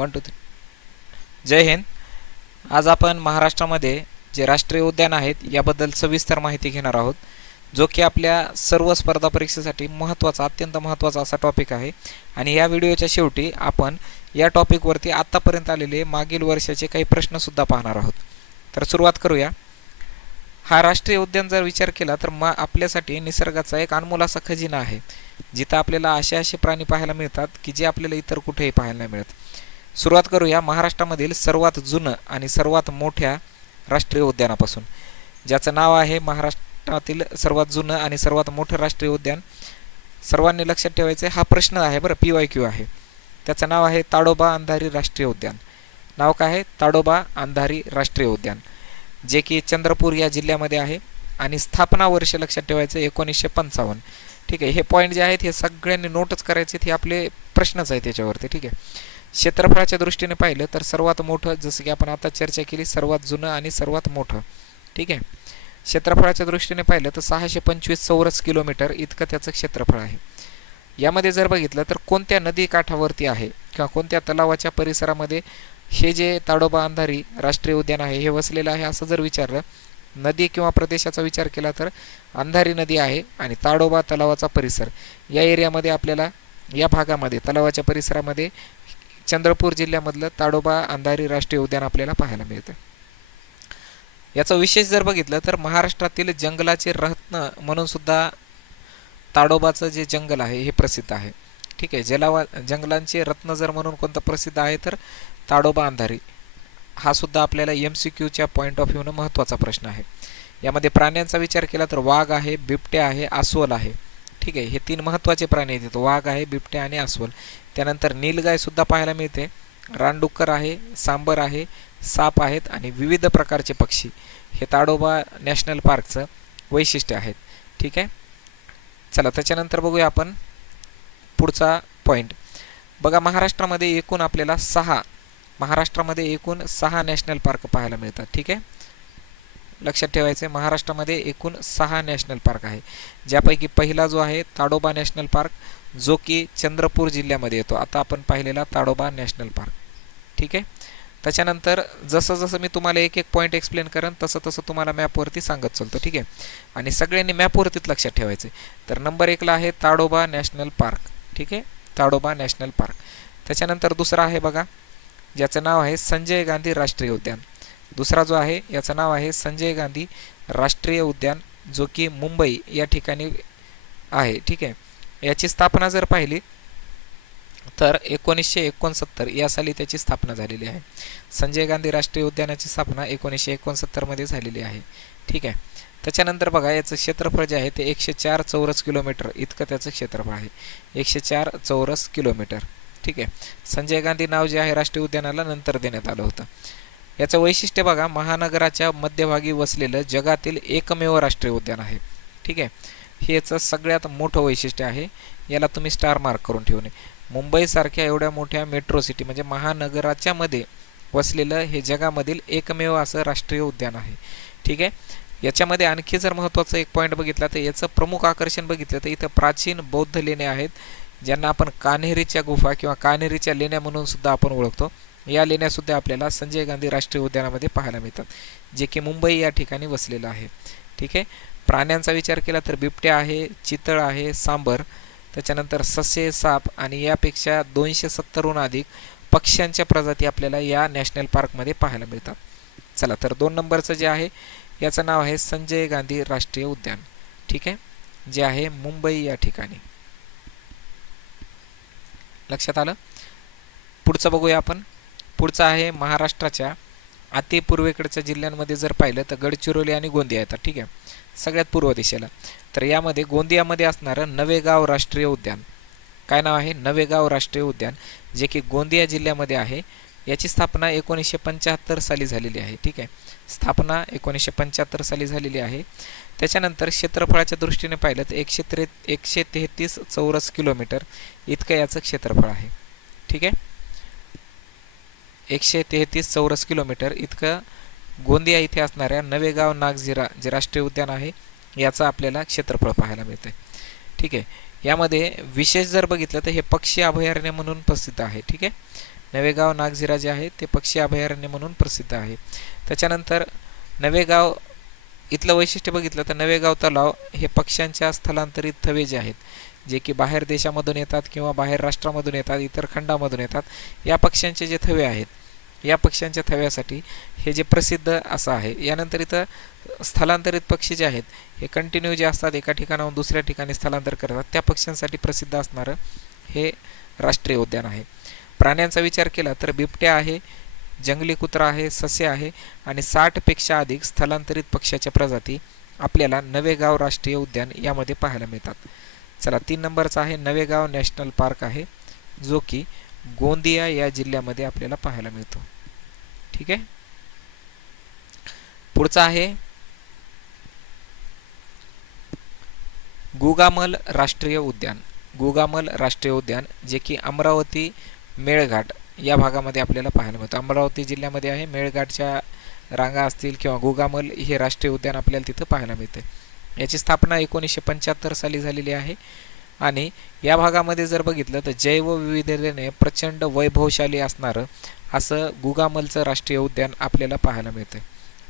One two three जय हिंद. आज आपण महाराष्ट्रामध्ये जे राष्ट्रीय उद्यान आहेत याबद्दल सविस्तर माहिती घेणार आहोत जो की आपल्या सर्व स्पर्धा परीक्षेसाठी महत्त्वाचा अत्यंत महत्त्वाचा असा टॉपिक आहे. आणि या व्हिडिओच्या शेवटी आपण या टॉपिकवरती आत्तापर्यंत आलेले मागील वर्षाचे काही प्रश्नसुद्धा पाहणार आहोत. तर सुरुवात करूया. हा राष्ट्रीय उद्यान जर विचार केला तर मग आपल्यासाठी निसर्गाचा एक अनमोल असा खजिना आहे जिथं आपल्याला असे असे प्राणी पाहायला मिळतात की जे आपल्याला इतर कुठेही पाहायला मिळत. सुरुवात करूया महाराष्ट्रामधील सर्वात जुनं आणि सर्वात मोठ्या राष्ट्रीय उद्यानापासून ज्याचं नाव आहे महाराष्ट्रातील सर्वात जुनं आणि सर्वात मोठं राष्ट्रीय उद्यान. सर्वांनी लक्षात ठेवायचं हा प्रश्न आहे बरं पी वाय क्यू आहे. त्याचं नाव आहे ताडोबा अंधारी राष्ट्रीय उद्यान. नाव काय आहे? ताडोबा अंधारी राष्ट्रीय उद्यान. जे की चंद्रपूर या जिल्ह्यामध्ये आहे आणि स्थापना वर्ष लक्षात ठेवायचं एकोणीसशे पंचावन्न. ठीक आहे हे पॉईंट जे आहेत हे सगळ्यांनी नोटच करायचे हे आपले प्रश्नच आहेत त्याच्यावरती ठीक आहे. क्षेत्रफळाच्या दृष्टीने पाहिलं तर सर्वात मोठं जसं की आपण आता चर्चा केली सर्वात जुनं आणि सर्वात मोठं. ठीक आहे? क्षेत्रफळाच्या दृष्टीने पाहिलं तर सहाशे पंचवीस चौरस किलोमीटर इतकं त्याचं क्षेत्रफळ आहे. यामध्ये जर बघितलं तर कोणत्या नदी काठावरती आहे किंवा कोणत्या तलावाच्या परिसरामध्ये हे जे ताडोबा अंधारी राष्ट्रीय उद्यान आहे हे वसलेलं आहे असं जर विचारलं नदी किंवा प्रदेशाचा विचार केला तर अंधारी नदी आहे आणि ताडोबा तलावाचा परिसर. या एरियामध्ये आपल्याला या भागामध्ये तलावाच्या परिसरामध्ये चंद्रपूर जिल्ह्यामधलं ताडोबा अंधारी राष्ट्रीय उद्यान आपल्याला पाहायला मिळतं याचं विशेष जर बघितलं तर महाराष्ट्रातील जंगलाचे रत्न म्हणून सुद्धा ताडोबाचं जे जंगल आहे हे प्रसिद्ध आहे. ठीक आहे जलावा जंगलांचे रत्न जर म्हणून कोणतं प्रसिद्ध आहे तर ताडोबा अंधारी. हा सुद्धा आपल्याला एम सी क्यूच्या पॉईंट ऑफ व्ह्यूनं महत्त्वाचा प्रश्न आहे. यामध्ये प्राण्यांचा विचार केला तर वाघ आहे बिबट्या आहे अस्वल आहे. ठीक आहे हे तीन महत्त्वाचे प्राणी आहेत. वाघ आहे बिबट्या आणि अस्वल. त्यानंतर नीलगाय सुद्धा पाहायला मिळते. रानडुक्कर आहे सांबर आहे साप आहेत आणि विविध प्रकारचे पक्षी. हे ताडोबा नॅशनल पार्कचं वैशिष्ट्य आहेत. ठीक आहे? चला त्याच्यानंतर बघूया आपण पुढचा पॉईंट बघा महाराष्ट्रामध्ये एकूण आपल्याला सहा महाराष्ट्रामध्ये एकूण सहा नॅशनल पार्क पाहायला मिळतात. ठीक आहे? लक्षात ठेवायचं आहे महाराष्ट्रामध्ये एकूण सहा नॅशनल पार्क आहे. ज्यापैकी पहिला जो आहे ताडोबा नॅशनल पार्क जो की चंद्रपूर जिल्ह्यामध्ये येतो. आता आपण पाहिलेला ताडोबा नॅशनल पार्क. ठीक आहे? त्याच्यानंतर जसं जसं मी तुम्हाला एक एक पॉईंट एक्सप्लेन करेन तसं तसं तुम्हाला मॅपवरती सांगत चालतो. ठीक आहे? आणि सगळ्यांनी मॅपवरतीच लक्षात ठेवायचं तर नंबर एकला आहे ताडोबा नॅशनल पार्क. ठीक आहे? Tadoba national park. त्याच्यानंतर दुसरा आहे बघा ज्याचं नाव आहे संजय गांधी राष्ट्रीय उद्यान. दुसरा जो आहे याचं नाव आहे संजय गांधी राष्ट्रीय उद्यान जो की मुंबई या ठिकाणी आहे. ठीक आहे? याची स्थापना जर पाहिली तर एकोणीसशे एकोणसत्तर या साली त्याची स्थापना झालेली आहे. संजय गांधी राष्ट्रीय उद्यानाची स्थापना एकोणीसशे एकोणसत्तरमध्ये झालेली आहे. ठीक आहे. त्याच्यानंतर बघा याचं क्षेत्रफळ जे आहे ते एकशे चार चौरस किलोमीटर इतकं त्याचं क्षेत्रफळ आहे. एकशे चार चौरस किलोमीटर. ठीक आहे. संजय गांधी नाव जे आहे राष्ट्रीय उद्यानाला नंतर देण्यात आलं होतं. याचं वैशिष्ट्य बघा महानगराच्या मध्यभागी वसलेलं जगातील एकमेव राष्ट्रीय उद्यान आहे. ठीक आहे. हे याचं सगळ्यात मोठं वैशिष्ट्य आहे. याला तुम्ही स्टार मार्क करून ठेवणे मुंबईसारख्या एवढ्या मोठ्या मेट्रो सिटी म्हणजे महानगराच्या मध्ये वसलेलं हे जगामधील एकमेव असं राष्ट्रीय उद्यान आहे. ठीक आहे? याच्यामध्ये आणखी जर महत्त्वाचं एक पॉईंट बघितला तर याचं प्रमुख आकर्षण बघितलं तर इथं प्राचीन बौद्ध लेण्या आहेत. ज्यांना आपण कान्हेरीच्या गुफा किंवा कान्हेरीच्या लेण्या म्हणून सुद्धा आपण ओळखतो. या लेण्यासुद्धा आपल्याला संजय गांधी राष्ट्रीय उद्यानामध्ये पाहायला मिळतात जे की मुंबई या ठिकाणी वसलेलं आहे. ठीक आहे? प्राण्यांचा विचार केला तर बिबट्या आहे चितळ आहे सांबर. त्याच्यानंतर ससे साप आणि यापेक्षा दोनशे सत्तरहून अधिक पक्ष्यांच्या प्रजाती आपल्याला या नॅशनल पार्कमध्ये पाहायला मिळतात. चला तर दोन नंबरचं जे आहे याचं नाव आहे संजय गांधी राष्ट्रीय उद्यान. ठीक आहे? जे आहे मुंबई या ठिकाणी. लक्षात आलं? पुढचं बघूया आपण. पुढचं आहे महाराष्ट्राच्या अतिपूर्वेकडच्या जिल्ह्यांमध्ये जर पाहिलं तर गडचिरोली आणि गोंदिया येतात. ठीक आहे? सगळ्यात पूर्व दिशेला. तर यामध्ये गोंदियामध्ये असणारं नवेगाव राष्ट्रीय उद्यान. काय नाव आहे? नवेगाव राष्ट्रीय उद्यान जे की गोंदिया जिल्ह्यामध्ये आहे. याची स्थापना एकोणीसशे पंच्याहत्तर साली झालेली आहे. ठीक आहे? स्थापना एकोणीसशे पंच्याहत्तर साली झालेली आहे. त्याच्यानंतर क्षेत्रफळाच्या दृष्टीने पाहिलं तर एकशे त्रे एकशे तेहतीस चौरस किलोमीटर इतकं याचं क्षेत्रफळ आहे. ठीक आहे? एकशे तेहतीस चौरस किलोमीटर इतकं गोंदिया इथे असणाऱ्या नवेगाव नागझिरा जे राष्ट्रीय उद्यान आहे याचं आपल्याला क्षेत्रफळ पाहायला मिळतं ठीक आहे. यामध्ये विशेष जर बघितलं तर हे पक्षी अभयारण्य म्हणून प्रसिद्ध आहे. ठीक आहे. नवेगाव नागझिरा जे आहे ते पक्षी अभयारण्य म्हणून प्रसिद्ध आहे. त्याच्यानंतर नवेगाव इथलं वैशिष्ट्य बघितलं तर नवेगाव तलाव हे पक्ष्यांच्या स्थलांतरित थवे जे आहेत जे की बाहेर देशामधून येतात किंवा बाहेर राष्ट्रामधून येतात इतर खंडामधून येतात या पक्ष्यांचे जे थवे आहेत या पक्ष्यांच्या थव्यासाठी हे जे प्रसिद्ध असं आहे. यानंतर इथं स्थलांतरित पक्षी जे आहेत हे कंटिन्यू जे असतात एका ठिकाणाहून दुसऱ्या ठिकाणी स्थलांतर करतात. त्या पक्ष्यांसाठी प्रसिद्ध असणारं हे राष्ट्रीय उद्यान आहे. प्राण्यांचा विचार केला तर बिबट्या आहे जंगली कुत्रा आहे सस्य आहे आणि साठपेक्षा अधिक स्थलांतरित पक्ष्याच्या प्रजाती आपल्याला नवेगाव राष्ट्रीय उद्यान यामध्ये पाहायला मिळतात. चला तीन नंबरचा आहे नवेगाव नॅशनल पार्क आहे जो की गोंदिया या जिल्ह्यामध्ये आपल्याला पाहायला मिळतो. ठीक आहे? पुढचा आहे गुगामल राष्ट्रीय उद्यान. गुगामल राष्ट्रीय उद्यान जे की अमरावती मेळघाट या भागामध्ये आपल्याला पाहायला मिळतं. अमरावती जिल्ह्यामध्ये आहे मेळघाटच्या रांगा असतील किंवा गुगामल हे राष्ट्रीय उद्यान आपल्याला तिथं पाहायला मिळते याची स्थापना एकोणीसशे पंच्याहत्तर साली झालेली आहे. आणि या भागामध्ये जर बघितलं तर जैवविविधतेने प्रचंड वैभवशाली असणारं असं गुगामलचं राष्ट्रीय उद्यान आपल्याला पाहायला मिळतं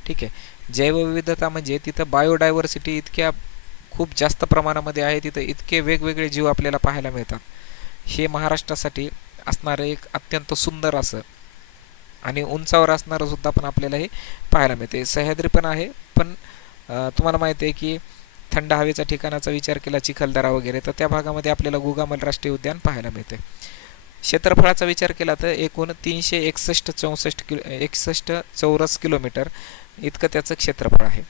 ठीक आहे. जैवविविधता म्हणजे तिथं बायोडायव्हर्सिटी इतक्या खूप जास्त प्रमाणामध्ये आहे तिथं इतके वेगवेगळे जीव आपल्याला पाहायला मिळतात. हे महाराष्ट्रासाठी असणारं एक अत्यंत सुंदर असं आणि उंचावर असणारं सुद्धा पण आपल्याला हे पाहायला मिळते सह्याद्री पण आहे पण तुम्हाला माहिती आहे की थंड हवेचा ठिकाणाचा विचार केला चिखलदरा वगैरे तर त्या भागामध्ये आपल्याला गुगामल राष्ट्रीय उद्यान पाहायला मिळते. क्षेत्रफळाचा विचार केला तर एकूण तीनशे एकसष्ट चौसष्ट किलो एकसष्ट चौरस किलोमीटर इतकं त्याचं क्षेत्रफळ आहे.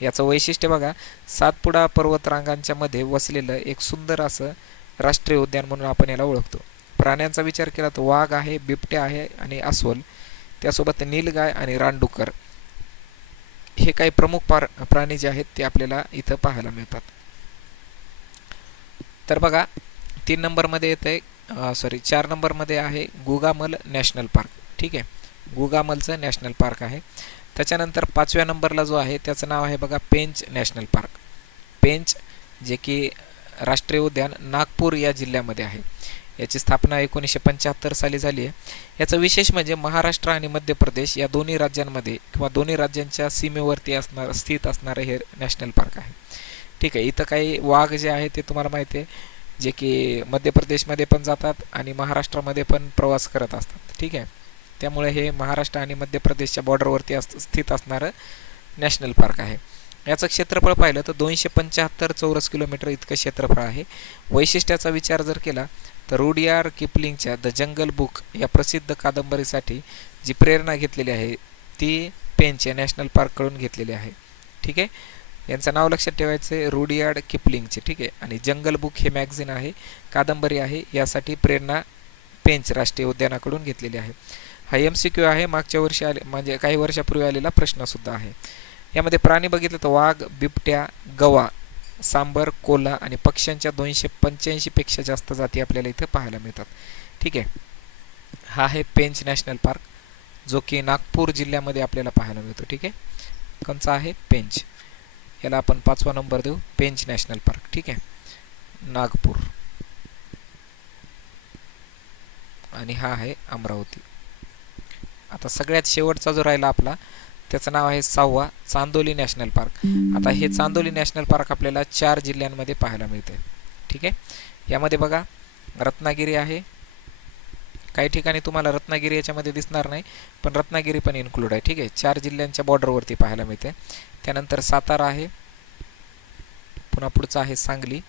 याचं वैशिष्ट्य बघा सातपुडा पर्वतरांगांच्या मध्ये वसलेलं एक सुंदर असं राष्ट्रीय उद्यान म्हणून आपण याला ओळखतो. प्राण्यांचा विचार केला तर वाघ आहे बिबट्या आहे आणि अस्वल. त्यासोबत नीलगाय आणि रानडुकर हे काही प्रमुख प्राणी जे आहेत ते आपल्याला इथं पाहायला मिळतात. तर बघा तीन नंबरमध्ये येतं आहे सॉरी चार नंबरमध्ये आहे गुगामल नॅशनल पार्क. ठीक आहे? गुगामलचं नॅशनल पार्क आहे. त्याच्यानंतर पाचव्या नंबरला जो आहे त्याचं नाव आहे बघा पेंच नॅशनल पार्क. पेंच जे की राष्ट्रीय उद्यान नागपूर या जिल्ह्यामध्ये आहे. याची स्थापना एकोणीसशे पंच्याहत्तर साली झाली आहे. याचं विशेष म्हणजे महाराष्ट्र आणि मध्य प्रदेश या दोन्ही राज्यांमध्ये किंवा दोन्ही राज्यांच्या सीमेवरती असणार स्थित असणारं हे नॅशनल पार्क आहे. ठीक आहे इथं काही वाघ जे आहे ते तुम्हाला माहिती आहे जे की मध्य प्रदेशमध्ये पण जातात आणि महाराष्ट्रामध्ये पण प्रवास करत असतात. ठीक आहे त्यामुळे हे महाराष्ट्र आणि मध्य प्रदेशच्या बॉर्डरवरती अस स्थित असणारं नॅशनल पार्क आहे. याचं क्षेत्रफळ पाहिलं तर दोनशे पंच्याहत्तर चौरस किलोमीटर इतकं क्षेत्रफळ आहे. वैशिष्ट्याचा विचार जर केला तर रुडियार किपलिंगच्या द जंगल बुक या प्रसिद्ध कादंबरीसाठी जी प्रेरणा घेतलेली आहे ती पेनच्या नॅशनल पार्ककडून घेतलेली आहे. ठीक आहे? यांचं नाव लक्षात ठेवायचं आहे रुडियार्ड किपलिंगचे. ठीक आहे? आणि जंगल बुक हे मॅगझिन आहे कादंबरी आहे यासाठी प्रेरणा पेंच राष्ट्रीय उद्यानाकडून घेतलेली आहे. हा एम सी क्यू आहे मागच्या वर्षी आले म्हणजे काही वर्षापूर्वी आलेला प्रश्नसुद्धा आहे. यामध्ये प्राणी बघितलं तर वाघ बिबट्या गवा सांबर कोला आणि पक्ष्यांच्या दोनशे पंच्याऐंशीपेक्षा जास्त जाती आपल्याला इथं पाहायला मिळतात. ठीक आहे? हा आहे पेंच नॅशनल पार्क जो की नागपूर जिल्ह्यामध्ये आपल्याला पाहायला मिळतो. ठीक आहे? कोणचा आहे? पेंच. याला आपण पाचवा नंबर देऊ. Pench national park. ठीक आहे? नागपूर. आणि हा आहे अमरावती. आता सगळ्यात शेवटचा जो राहिला आपला त्याचं नाव आहे सहावा चांदोली नॅशनल पार्क. आता हे चांदोली नॅशनल पार्क आपल्याला चार जिल्ह्यांमध्ये पाहायला मिळते. ठीक आहे? यामध्ये बघा रत्नागिरी आहे. काही ठिकाणी तुम्हाला रत्नागिरी याच्यामध्ये दिसणार नाही पण रत्नागिरी पण इन्क्लूड आहे. ठीक आहे? चार जिल्ह्यांच्या बॉर्डरवरती पाहायला मिळते. त्यानंतर सातारा आहे. पुन्हा पुढचं आहे सांगली.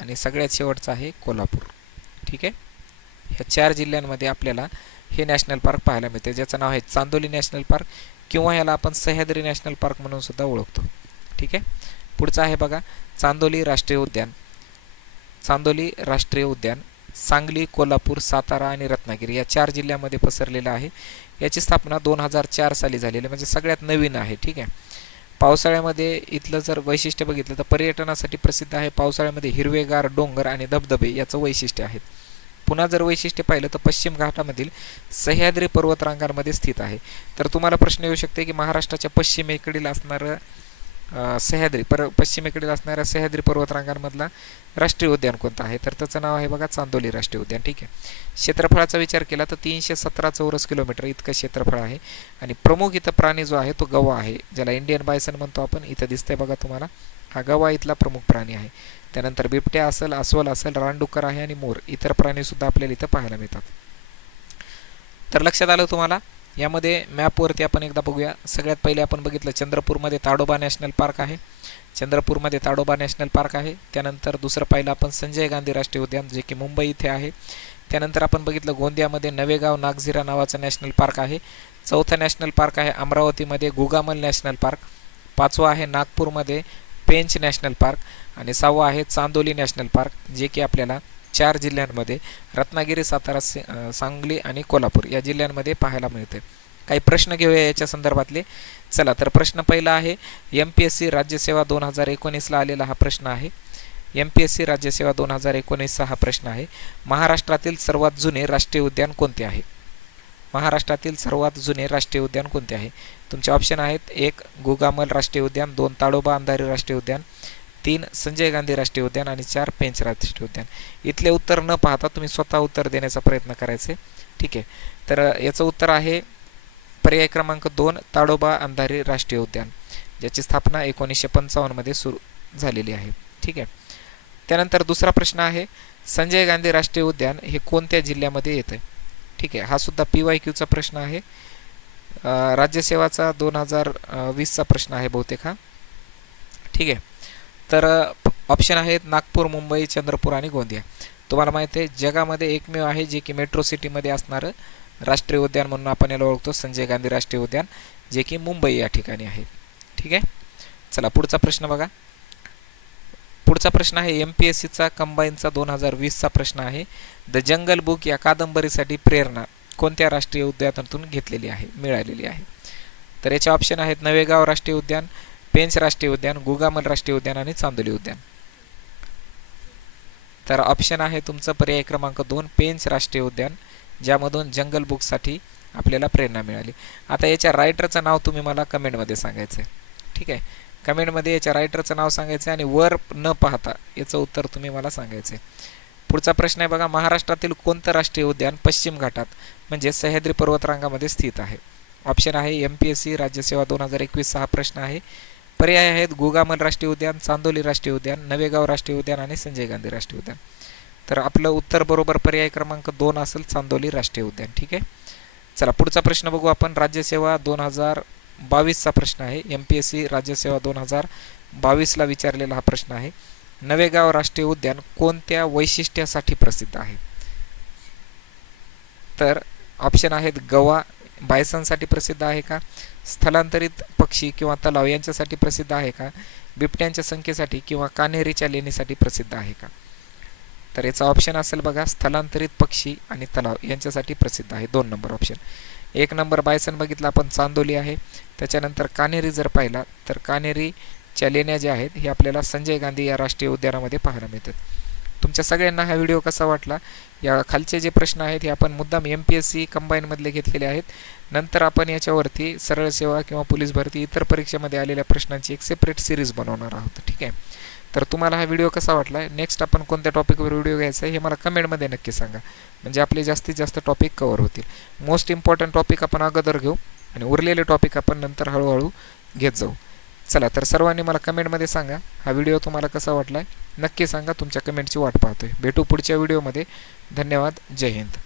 आणि सगळ्यात शेवटचं आहे कोल्हापूर. ठीक आहे? ह्या चार जिल्ह्यांमध्ये आपल्याला हे नॅशनल पार्क पाहायला मिळते. ज्याचं नाव आहे चांदोली नॅशनल पार्क किंवा याला आपण सह्याद्री नॅशनल पार्क म्हणून सुद्धा ओळखतो. ठीक आहे? पुढचं आहे बघा चांदोली राष्ट्रीय उद्यान. चांदोली राष्ट्रीय उद्यान सांगली कोल्हापूर सातारा आणि रत्नागिरी या चार जिल्ह्यामध्ये पसरलेलं आहे. याची स्थापना दोन हजार चार साली झालेली म्हणजे सगळ्यात नवीन आहे. ठीक आहे? पावसाळ्यामध्ये इथलं जर वैशिष्ट्य बघितलं तर पर्यटनासाठी प्रसिद्ध आहे पावसाळ्यामध्ये हिरवेगार डोंगर आणि धबधबे याचं वैशिष्ट्य आहे पुन्हा जर वैशिष्ट्य पाहिलं तर पश्चिम घाटामधील सह्याद्री पर्वतरांगांमध्ये स्थित आहे. तर तुम्हाला प्रश्न येऊ शकते की महाराष्ट्राच्या पश्चिमेकडील असणारं सह्याद्री पर पश्चिमेकडील असणाऱ्या सह्याद्री पर्वतरांगांमधला राष्ट्रीय उद्यान कोणतं आहे? तर त्याचं नाव आहे बघा चांदोली राष्ट्रीय उद्यान. ठीक आहे. क्षेत्रफळाचा विचार केला तर तीनशे सतरा चौरस किलोमीटर इतकं क्षेत्रफळ आहे. आणि प्रमुख इथं प्राणी जो आहे तो गवा आहे ज्याला इंडियन बायसन म्हणतो आपण. इथं दिसतंय बघा तुम्हाला हा गवा इथला प्रमुख प्राणी आहे. त्यानंतर बिबट्या असेल अस्वल असेल रानडुक्कर आहे आणि मोर. इतर प्राणीसुद्धा आपल्याला इथं पाहायला मिळतात. तर लक्षात आलं तुम्हाला? यामध्ये मॅपवरती आपण एकदा बघूया. सगळ्यात पहिले आपण बघितलं चंद्रपूरमध्ये ताडोबा नॅशनल पार्क आहे. चंद्रपूरमध्ये ताडोबा नॅशनल पार्क आहे. त्यानंतर दुसरं पाहिलं आपण संजय गांधी राष्ट्रीय उद्यान जे की मुंबई इथे आहे. त्यानंतर आपण बघितलं गोंदियामध्ये नवेगाव नागझिरा नावाचं नॅशनल पार्क आहे. चौथं नॅशनल पार्क आहे अमरावतीमध्ये गुगामल नॅशनल पार्क. पाचवं आहे नागपूरमध्ये पेंच नॅशनल पार्क. आणि सहावं आहे चांदोली नॅशनल पार्क जे की आपल्याला चार जिल्ह्यांमध्ये रत्नागिरी सातारा सांगली आणि कोल्हापूर या जिल्ह्यांमध्ये पाहायला मिळते काही प्रश्न घेऊया याच्या संदर्भातले. चला तर प्रश्न पहिला आहे एम पी एस सी राज्यसेवा दोन हजार एकोणीसला आलेला हा प्रश्न आहे. एम पी एस सी राज्यसेवा दोन हजार एकोणीसचा हा प्रश्न आहे. महाराष्ट्रातील सर्वात जुने राष्ट्रीय उद्यान कोणते आहे? महाराष्ट्रातील सर्वात जुने राष्ट्रीय उद्यान कोणते आहे? तुमचे ऑप्शन आहेत एक गुगामल राष्ट्रीय उद्यान दोन ताडोबा अंधारी राष्ट्रीय उद्यान तीन संजय गांधी राष्ट्रीय उद्यान आणि चार पेंच राष्ट्रीय उद्यान. इथले उत्तर न पाहता तुम्ही स्वतः उत्तर देण्याचा प्रयत्न करायचे. ठीक आहे. तर याचं उत्तर आहे पर्याय क्रमांक दोन ताडोबा अंधारी राष्ट्रीय उद्यान ज्याची स्थापना एकोणीसशे पंचावन्नमध्ये सुरू झालेली आहे. ठीक आहे. त्यानंतर दुसरा प्रश्न आहे संजय गांधी राष्ट्रीय उद्यान हे कोणत्या जिल्ह्यामध्ये येतं ठीक आहे. हा सुद्धा पी वाय क्यूचा प्रश्न आहे. राज्यसेवाचा दोन हजार वीसचा प्रश्न आहे बहुतेक हा. ठीक आहे. तर ऑप्शन आहेत नागपूर मुंबई चंद्रपूर आणि गोंदिया. तुम्हाला माहिती आहे जगामध्ये एकमेव आहे जे की मेट्रो सिटीमध्ये असणारं राष्ट्रीय उद्यान म्हणून आपण याला ओळखतो संजय गांधी राष्ट्रीय उद्यान जे की मुंबई या ठिकाणी आहे. ठीक आहे? चला पुढचा प्रश्न बघा. पुढचा प्रश्न आहे एम पी एस सीचा कंबाईनचा दोन हजार वीसचा प्रश्न आहे. द जंगल बुक या कादंबरीसाठी प्रेरणा कोणत्या राष्ट्रीय उद्यानातून घेतलेली आहे मिळालेली आहे? तर याचे ऑप्शन आहेत नवेगाव राष्ट्रीय उद्यान पेंच राष्ट्रीय उद्यान गुगामल राष्ट्रीय उद्यान आणि चांदोली उद्यान. तर ऑप्शन आहे तुमचं पर्याय क्रमांक दोन पेंच राष्ट्रीय उद्यान ज्यामधून जंगल बुकसाठी आपल्याला प्रेरणा मिळाली. आता याच्या रायटरचं नाव तुम्ही मला कमेंटमध्ये सांगायचं आहे ठीक आहे? कमेंटमध्ये याच्या रायटरचं नाव सांगायचं आहे आणि वर न पाहता याचं उत्तर तुम्ही मला सांगायचं आहे पुढचा प्रश्न आहे बघा महाराष्ट्रातील कोणतं राष्ट्रीय उद्यान पश्चिम घाटात म्हणजे सह्याद्री पर्वतरांगामध्ये स्थित आहे? ऑप्शन आहे एम पी एस सी राज्यसेवा दोन हजार एकवीस सहा प्रश्न आहे. पर्याय आहेत. गोगामन राष्ट्रीय उद्यान चांदोली राष्ट्रीय उद्यान नवेगाव राष्ट्रीय उद्यान आणि संजय गांधी राष्ट्रीय उद्यान. तर आपलं उत्तर बरोबर पर्याय क्रमांक दोन असेल चांदोली राष्ट्रीय उद्यान. ठीक आहे? चला पुढचा प्रश्न बघू आपण. राज्यसेवा दोन हजार बावीसचा प्रश्न आहे. एम पी एस सी राज्यसेवा दोन हजार बावीसला विचारलेला हा प्रश्न आहे. नवेगाव राष्ट्रीय उद्यान कोणत्या वैशिष्ट्यासाठी प्रसिद्ध आहे? तर ऑप्शन आहेत गवा बायसनसाठी प्रसिद्ध आहे का? स्थलांतरित पक्षी किंवा तलाव यांच्यासाठी प्रसिद्ध आहे का? बिबट्यांच्या संख्येसाठी किंवा कान्हेरीच्या लेणीसाठी प्रसिद्ध आहे का? तर याचा ऑप्शन असेल बघा स्थलांतरित पक्षी आणि तलाव यांच्यासाठी प्रसिद्ध आहे. दोन नंबर ऑप्शन एक नंबर बायसन बघितला आपण चांदोली आहे. त्याच्यानंतर कान्हेरी जर पाहिला तर कान्हेरीच्या लेण्या ज्या आहेत हे आपल्याला संजय गांधी या राष्ट्रीय उद्यानामध्ये पाहायला मिळतात. तुमच्या सगळ्यांना हा व्हिडिओ कसा वाटला? या खालचे जे प्रश्न आहेत हे आपण मुद्दाम एम पी एस सी कंबाईनमधले घेतलेले आहेत. नंतर आपण याच्यावरती सरळ सेवा किंवा पोलीस भरती इतर परीक्षेमध्ये आलेल्या प्रश्नांची एक सेपरेट सिरीज बनवणार आहोत. ठीक आहे? तर तुम्हाला हा व्हिडिओ कसा वाटला? नेक्स्ट आपण कोणत्या टॉपिकवर व्हिडिओ घ्यायचा आहे हे मला कमेंटमध्ये नक्की सांगा. म्हणजे आपले जास्तीत जास्त टॉपिक कवर होतील. मोस्ट इम्पॉर्टंट टॉपिक आपण अगोदर घेऊ आणि उरलेले टॉपिक आपण नंतर हळूहळू घेत जाऊ. चला तर सर्वांनी मला कमेंटमध्ये सांगा हा व्हिडिओ तुम्हाला कसा वाटला आहे नक्की सांगा तुमच्या कमेंटची वाट पाहतोय. भेटू पुढच्या व्हिडिओमध्ये. धन्यवाद. जय हिंद.